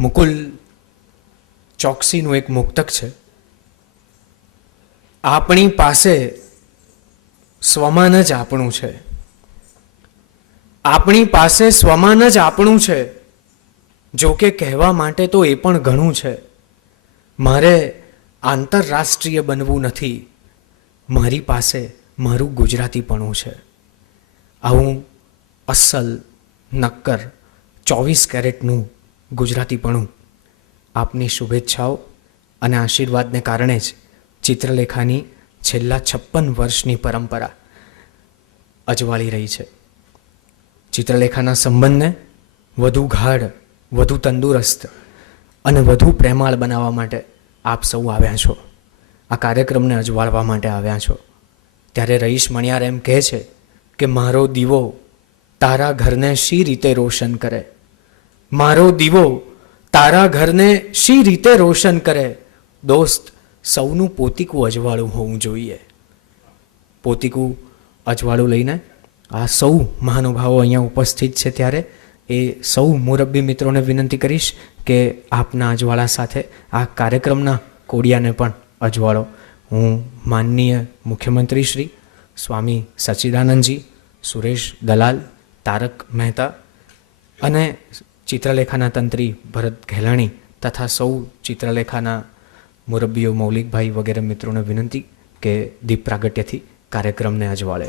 મુકુલ ચોકસીનું એક મુક્તક છે. આપણી પાસે સ્વમાન જ આપણું છે, આપણી પાસે સ્વમાન જ આપણું છે, જો કે કહેવા માટે તો એ પણ ઘણું છે. મારે આંતરરાષ્ટ્રીય બનવું નથી, મારી પાસે મારું ગુજરાતીપણું છે. આવું અસલ નક્કર 24 કેરેટનું ગુજરાતીપણું આપની શુભેચ્છાઓ અને આશીર્વાદને કારણે જ ચિત્રલેખાની છેલ્લા 56 વર્ષની પરંપરા અજવાળી રહી છે. ચિત્રલેખાના સંબંધને વધુ ગાઢ, વધુ તંદુરસ્ત અને વધુ પ્રેમાળ બનાવવા માટે આપ સૌ આવ્યા છો, આ કાર્યક્રમને અજવાળવા માટે આવ્યા છો. ત્યારે રઈશ મણિયાર એમ કહે છે કે મારો દીવો તારા ઘરને શી રીતે રોશન કરે, મારો દીવો તારા ઘરને શી રીતે રોશન કરે. દોસ્ત, સૌનું પોતીકું અજવાળું હોવું જોઈએ. પોતીકું અજવાળું લઈને આ સૌ મહાનુભાવો અહીંયા ઉપસ્થિત છે, ત્યારે એ સૌ મુરબ્બી મિત્રોને વિનંતી કરીશ કે આપના અજવાળા સાથે આ કાર્યક્રમના કોડિયાને પણ અજવાળો. હું માનનીય મુખ્યમંત્રી શ્રી સ્વામી સચ્ચિદાનંદજી, સુરેશ દલાલ, તારક મહેતા અને ચિત્રલેખાના તંત્રી ભરત ઘેલાણી તથા સૌ ચિત્રલેખાના મુરબ્બીઓ મૌલિકભાઈ વગેરે મિત્રોને વિનંતી કે દીપ પ્રાગટ્યથી કાર્યક્રમને અજવાળે.